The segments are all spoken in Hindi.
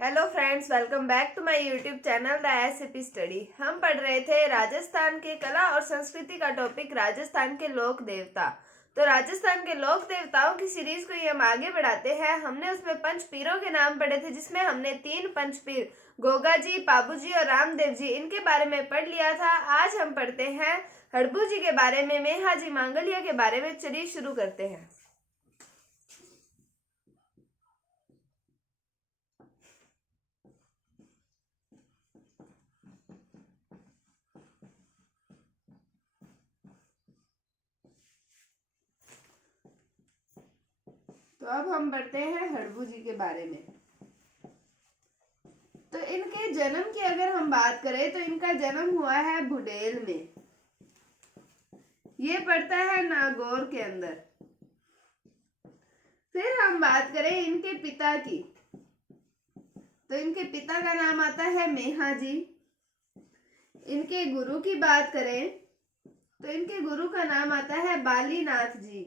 Hello friends, welcome back to my YouTube channel the SAP study. हम पढ़ रहे थे राजस्थान के कला और संस्कृति का टॉपिक राजस्थान के लोक देवता। तो राजस्थान के लोक देवताओं की सीरीज को ये हम आगे बढ़ाते हैं। हमने उसमें पंच पीरों के नाम पढ़े थे, जिसमें हमने 3 पंच पीर गोगा जी, पाबू जी और रामदेव जी, इनके बारे में पढ़ लिया था। आज हम पढ़ते हैं हड़बू जी के बारे में, मेहा जी मांगलिया के बारे में। चलिए शुरू करते हैं। तो अब हम बढ़ते हैं हड़बू जी के बारे में। तो इनके जन्म की अगर हम बात करें तो इनका जन्म हुआ है बुडेल में। ये पड़ता है नागौर के अंदर। फिर हम बात करें इनके पिता की, तो इनके पिता का नाम आता है मेहा जी। इनके गुरु की बात करें तो इनके गुरु का नाम आता है बालीनाथ जी।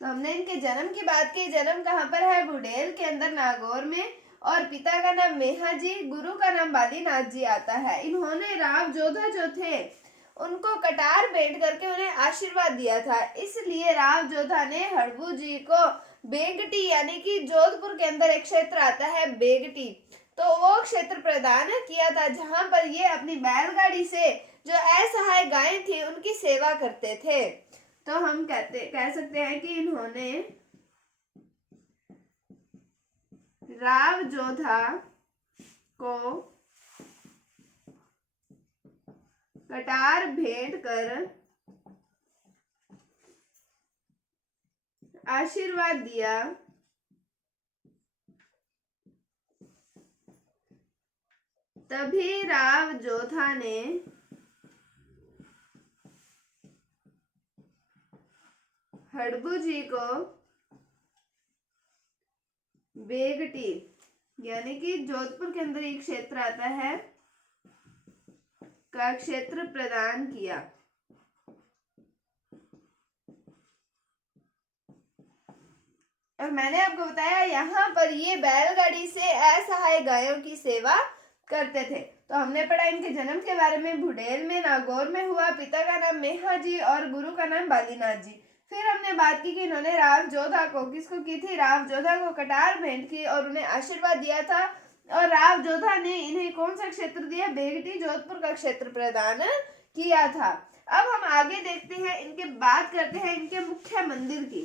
तो हमने इनके जन्म की बात की। जन्म कहाँ पर है? बुडेल के अंदर, नागौर में। और पिता का नाम मेहा जी, गुरु का नाम बालीनाथ जी आता है। इन्होंने राव जोधा जो थे उनको कटार भेंट करके उन्हें आशीर्वाद दिया था। इसलिए राव जोधा ने हड़बू जी को बेगटी, यानी कि जोधपुर के अंदर एक क्षेत्र आता है बेगटी, तो वो क्षेत्र प्रदान किया था, जहां पर ये अपनी बैलगाड़ी से जो असहाय गायें थी उनकी सेवा करते थे। तो हम कह सकते हैं कि इन्होंने राव जोधा को कटार भेंट कर आशीर्वाद दिया, तभी राव जोधा ने हड़बू जी को बेगटी, यानी कि जोधपुर के अंदर एक क्षेत्र आता है, का क्षेत्र प्रदान किया। और मैंने आपको बताया यहाँ पर ये बैलगाड़ी से असहाय गायों की सेवा करते थे। तो हमने पढ़ा इनके जन्म के बारे में, बुडेल में, नागौर में हुआ। पिता का नाम मेहा जी और गुरु का नाम बालीनाथ जी। फिर हमने बात की कि इन्होंने राव जोधा को, किसको की थी? राव जोधा को कटार भेंट की और उन्हें आशीर्वाद दिया था। और राव जोधा ने इन्हें कौन सा क्षेत्र दिया? बेगटी, जोधपुर का क्षेत्र प्रदान किया था। अब हम आगे देखते हैं, इनके बात करते हैं इनके मुख्य मंदिर की।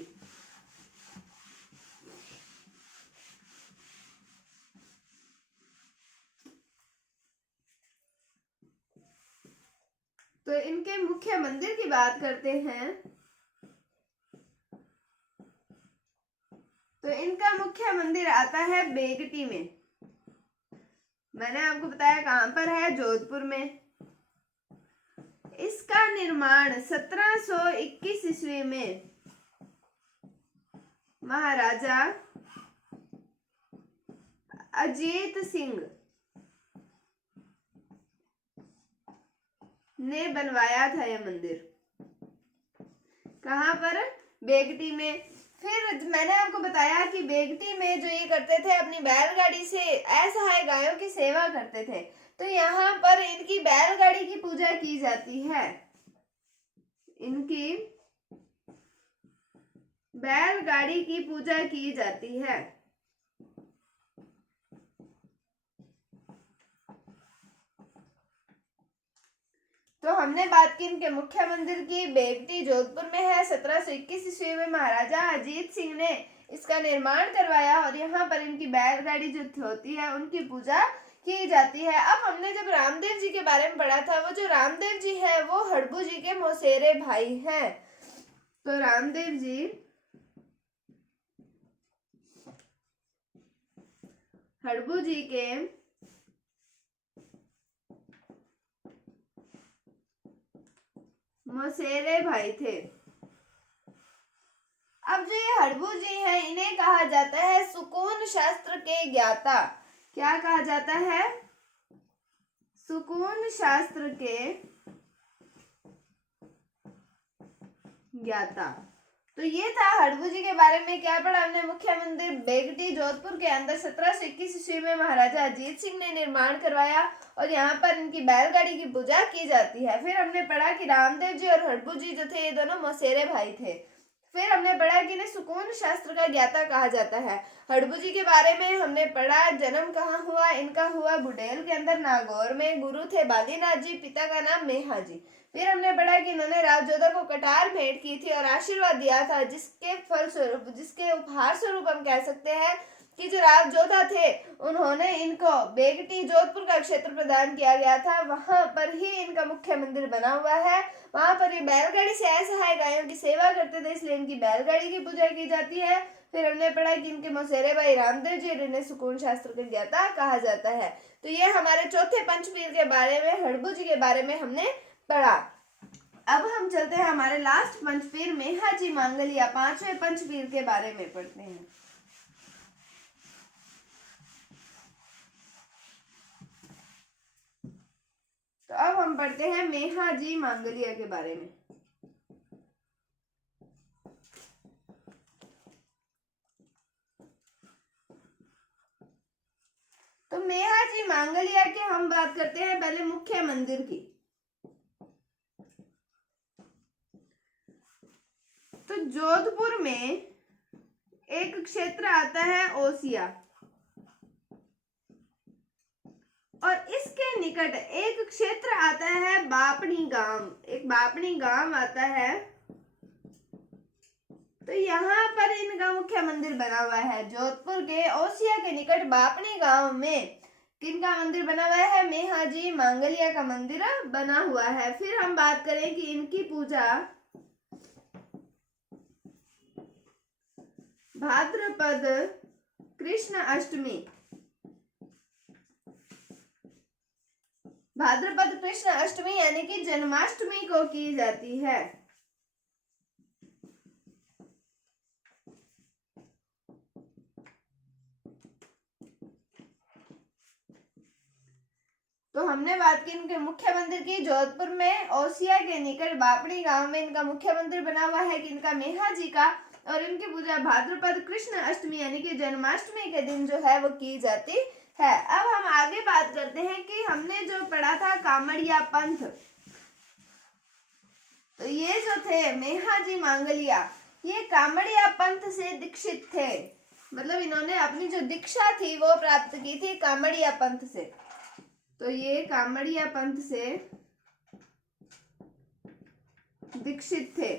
तो इनके मुख्य मंदिर की बात करते हैं। तो इनका मुख्य मंदिर आता है बेगटी में। मैंने आपको बताया कहां पर है? जोधपुर में। इसका निर्माण 1721 ईस्वी में महाराजा अजीत सिंह ने बनवाया था। यह मंदिर कहां पर? बेगटी में। फिर मैंने आपको बताया कि बेगटी में जो ये करते थे, अपनी बैलगाड़ी से असहाय गायों की सेवा करते थे। तो यहाँ पर इनकी बैलगाड़ी की पूजा की जाती है। इनकी बैलगाड़ी की पूजा की जाती है। तो हमने बात की इनके मुख्य मंदिर की। बेगटी जोधपुर में है। 1721 ईस्वी में महाराजा अजीत सिंह ने इसका निर्माण करवाया और यहाँ पर इनकी बैलगाड़ी जो होती है उनकी पूजा की जाती है। अब हमने जब रामदेव जी के बारे में पढ़ा था, वो जो रामदेव जी है वो हड़बू जी के मौसेरे भाई हैं। तो रामदेव जी हड़बू जी के मौसेरे भाई थे। अब जो ये हड़बू जी हैं, इन्हें कहा जाता है सुकून शास्त्र के ज्ञाता। क्या कहा जाता है? सुकून शास्त्र के ज्ञाता। तो ये था हड़बू जी के बारे में। क्या पढ़ा हमने? मुख्य मंदिर बेगटी जोधपुर के अंदर 1721 ईस्वी में महाराजा अजीत सिंह ने निर्माण करवाया और यहाँ पर इनकी बैलगाड़ी की पूजा की जाती है। फिर हमने पढ़ा कि रामदेव जी और हड़बू जी जो थे ये दोनों मौसेरे भाई थे। फिर हमने पढ़ा कि इन्हें सुकून शास्त्र का ज्ञाता कहा जाता है। हड़बू जी के बारे में हमने पढ़ा जन्म कहाँ हुआ? इनका हुआ बुडेल के अंदर नागौर में। गुरु थे बालीनाथ जी, पिता का नाम मेहा जी। फिर हमने पढ़ा कि इन्होंने राव जोधा को कटार भेंट की थी और आशीर्वाद दिया था, जिसके फलस्वरूप, जिसके उपहार स्वरूप हम कह सकते हैं कि जो राव जोधा थे उन्होंने इनको बेगटी जोधपुर का क्षेत्र प्रदान किया गया था। वहां पर ही इनका मुख्य मंदिर बना हुआ है। वहां पर ये बैलगाड़ी से असहाय गायों की सेवा करते थे, इसलिए इनकी बैलगाड़ी की पूजा की जाती है। फिर हमने पढ़ा कि इनके मौसेरे भाई रामदेव जी, इन्हें सुकून शास्त्र के ज्ञाता कहा जाता है। तो ये हमारे चौथे पंचपीर के बारे में, हड़बू जी के बारे में हमने पढ़ा। अब हम चलते हैं हमारे लास्ट पंचपीर मेहा जी मांगलिया, पांचवें पंचपीर के बारे में पढ़ते हैं। तो अब हम पढ़ते हैं मेहा जी मांगलिया के बारे में। तो मेहा जी मांगलिया की हम बात करते हैं पहले मुख्य मंदिर की। तो जोधपुर में एक क्षेत्र आता है ओसिया और इसके निकट एक क्षेत्र आता है बापनी गांव। एक बापनी गांव आता है। तो यहाँ पर इनका मुख्य मंदिर बना हुआ है। जोधपुर के ओसिया के निकट बापनी गांव में किनका मंदिर बना हुआ है? मेहा जी मांगलिया का मंदिर बना हुआ है। फिर हम बात करें कि इनकी पूजा भाद्रपद कृष्ण अष्टमी, भाद्रपद कृष्ण अष्टमी यानी कि जन्माष्टमी को की जाती है। तो हमने बात की इनके मुख्य मंदिर की। जोधपुर में ओसिया के निकट बापड़ी गांव में इनका मुख्य मंदिर बना हुआ है कि इनका मेहा जी का, और इनकी पूजा भाद्रपद कृष्ण अष्टमी यानी कि जन्माष्टमी के दिन जो है वो की जाती है। अब हम आगे बात करते हैं कि हमने जो पढ़ा था कामड़िया पंथ। तो ये जो थे मेहा जी मांगलिया, ये कामड़िया पंथ से दीक्षित थे। मतलब इन्होंने अपनी जो दीक्षा थी वो प्राप्त की थी कामड़िया पंथ से। तो ये कामड़िया पंथ से दीक्षित थे।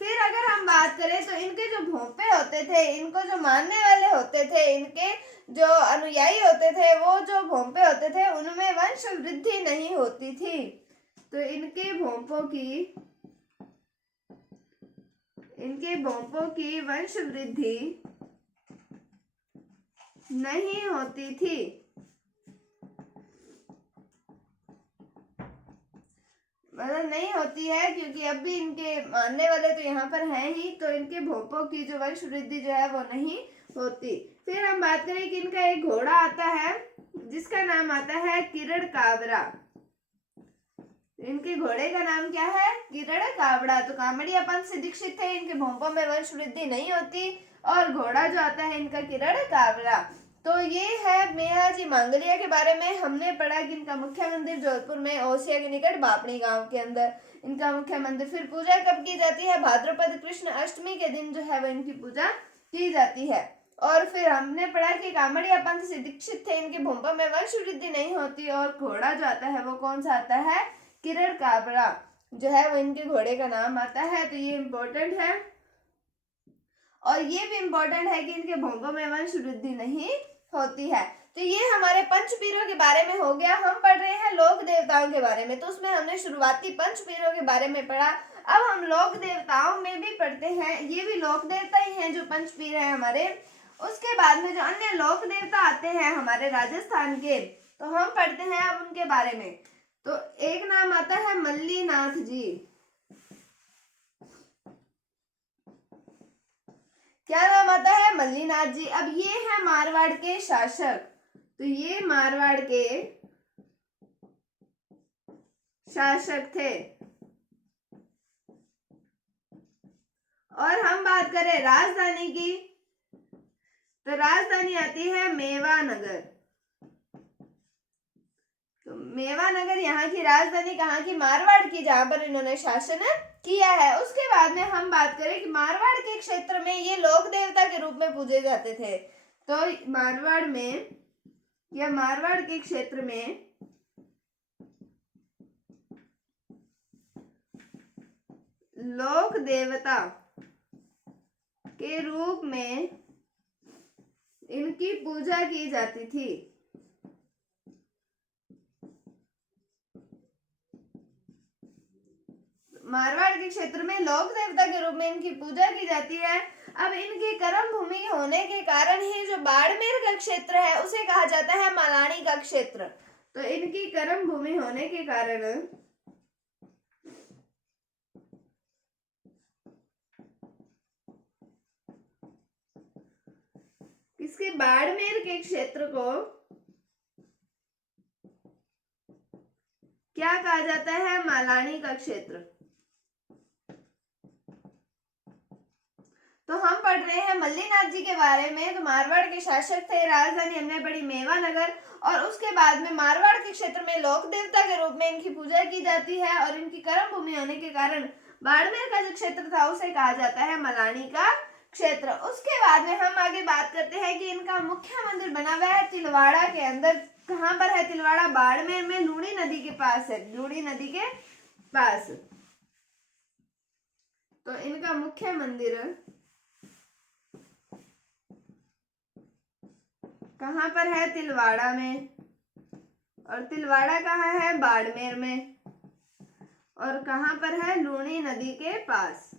फिर अगर हम बात करें तो इनके जो भोंपे होते थे, इनको जो मानने वाले होते थे, इनके जो अनुयायी होते थे, वो जो भोंपे होते थे उनमें वंश वृद्धि नहीं होती थी। तो इनके भोंपों की वंश वृद्धि नहीं होती थी। मतलब नहीं होती है क्योंकि अब भी इनके मानने वाले तो यहाँ पर हैं ही, तो इनके भोंपों की जो वंश वृद्धि जो है वो नहीं होती। फिर हम बात करें कि इनका एक घोड़ा आता है जिसका नाम आता है किरण काबरा। इनके घोड़े का नाम क्या है? किरण काबरा। तो कामड़िया पंथ से दीक्षित थे, इनके भोंपों में वंश वृद्धि नहीं होती, और घोड़ा जो आता है इनका किरण काबरा। तो ये है मेहा जी मांगलिया के बारे में। हमने पढ़ा कि इनका मुख्य मंदिर जोधपुर में ओसिया के निकट बापड़ी गांव के अंदर इनका मुख्य मंदिर। फिर पूजा कब की जाती है? भाद्रपद कृष्ण अष्टमी के दिन जो है वो इनकी पूजा की जाती है। और फिर हमने पढ़ा कि कामड़िया पंथ से दीक्षित थे, इनके भोंपों में वंश वृद्धि नहीं होती, और घोड़ा जो आता है वो कौन सा आता है? किरण काबरा जो है वो इनके घोड़े का नाम आता है। तो ये इंपॉर्टेंट है, और ये भी इंपॉर्टेंट है कि इनके भोंपों में वंश वृद्धि नहीं होती है। तो ये हमारे पंचपीरों के बारे में हो गया। हम पढ़ रहे हैं लोक देवताओं के बारे में। तो उसमें हमने शुरुआती पंचपीरों के बारे में पढ़ा। अब हम लोक देवताओं में भी पढ़ते हैं। ये भी लोक देवता ही हैं जो पंचपीर हैं हमारे। उसके बाद में जो अन्य लोक देवता आते हैं हमारे राजस्थान के, तो हम पढ़ते हैं अब उनके बारे में। तो एक नाम आता है मल्लीनाथ जी। क्या नाम आता है? मल्लीनाथ जी। अब ये है मारवाड़ के शासक। तो ये मारवाड़ के शासक थे। और हम बात करें राजधानी की, तो राजधानी आती है मेवानगर। तो मेवानगर यहाँ की राजधानी कहाँ की? मारवाड़ की, जहां पर इन्होंने शासन किया है। उसके बाद में हम बात करें कि मारवाड़ के क्षेत्र में ये लोक देवता के रूप में पूजे जाते थे। तो मारवाड़ में या मारवाड़ के क्षेत्र में लोक देवता के रूप में इनकी पूजा की जाती थी। मारवाड़ के क्षेत्र में लोक देवता के रूप में इनकी पूजा की जाती है। अब इनकी कर्म भूमि होने के कारण ही जो बाड़मेर का क्षेत्र है उसे कहा जाता है मलानी का क्षेत्र। तो इनकी कर्म भूमि होने के कारण इसके बाड़मेर के क्षेत्र को क्या कहा जाता है? मालानी का क्षेत्र। तो हम पढ़ रहे हैं मल्लीनाथ जी के बारे में। तो मारवाड़ के शासक थे, राजधानी हमने पढ़ी मेवानगर, और उसके बाद में मारवाड़ के क्षेत्र में लोक देवता के रूप में इनकी पूजा की जाती है और इनकी कर्म भूमि होने के कारण बाड़मेर का जो क्षेत्र था उसे कहा जाता है मलानी का क्षेत्र। उसके बाद में हम आगे बात करते हैं कि इनका मुख्य मंदिर बना हुआ है तिलवाड़ा के अंदर। कहाँ पर है तिलवाड़ा? बाड़मेर में, लूणी नदी के पास है, लूणी नदी के पास। तो इनका मुख्य मंदिर कहाँ पर है? तिलवाड़ा में। और तिलवाड़ा कहाँ है? बाड़मेर में। और कहाँ पर है? लूणी नदी के पास।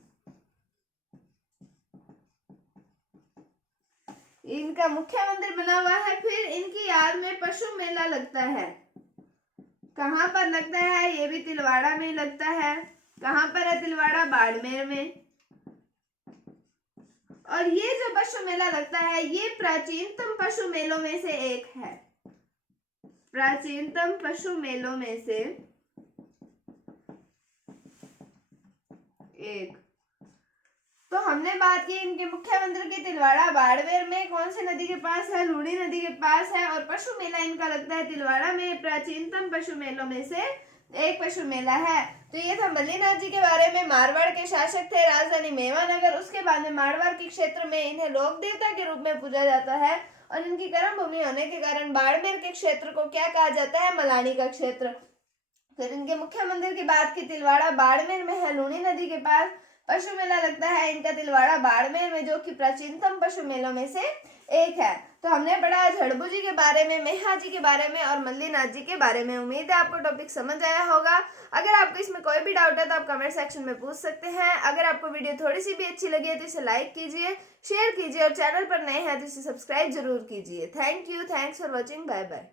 इनका मुख्य मंदिर बना हुआ है। फिर इनकी याद में पशु मेला लगता है। कहाँ पर लगता है? ये भी तिलवाड़ा में लगता है। कहाँ पर है तिलवाड़ा? बाड़मेर में। और ये जो पशु मेला लगता है ये प्राचीनतम पशु मेलों में से एक है। प्राचीनतम पशु मेलों में से एक। तो हमने बात की इनके मुख्य मंदिर की। तिलवाड़ा बाड़मेर में, कौन सी नदी के पास है? लूणी नदी के पास है। और पशु मेला इनका लगता है तिलवाड़ा में। प्राचीनतम पशु मेलों में से एक पशु मेला है। तो ये था मल्लीनाथ जी के बारे में। मारवाड़ के शासक थे, राजधानी मेवानगर। उसके बाद में मारवाड़ के क्षेत्र में इन्हें लोक देवता के रूप में पूजा जाता है और इनकी कर्म भूमि होने के कारण बाड़मेर के क्षेत्र को क्या कहा जाता है? मलानी का क्षेत्र। फिर इनके मुख्य मंदिर की बात की। तिलवाड़ा बाड़मेर में है, लूणी नदी के पास। पशु मेला लगता है इनका तिलवाड़ा बाड़मेर में, जो कि प्राचीनतम पशु मेलों में से एक है। तो हमने पढ़ा झड़बू जी के बारे में, मेहा जी के बारे में और मल्लीनाथ जी के बारे में। उम्मीद है आपको टॉपिक समझ आया होगा। अगर आपको इसमें कोई भी डाउट है तो आप कमेंट सेक्शन में पूछ सकते हैं। अगर आपको वीडियो थोड़ी सी भी अच्छी लगी है तो इसे लाइक कीजिए, शेयर कीजिए और चैनल पर नए हैं तो इसे सब्सक्राइब जरूर कीजिए। Thank you, thanks for watching, bye bye.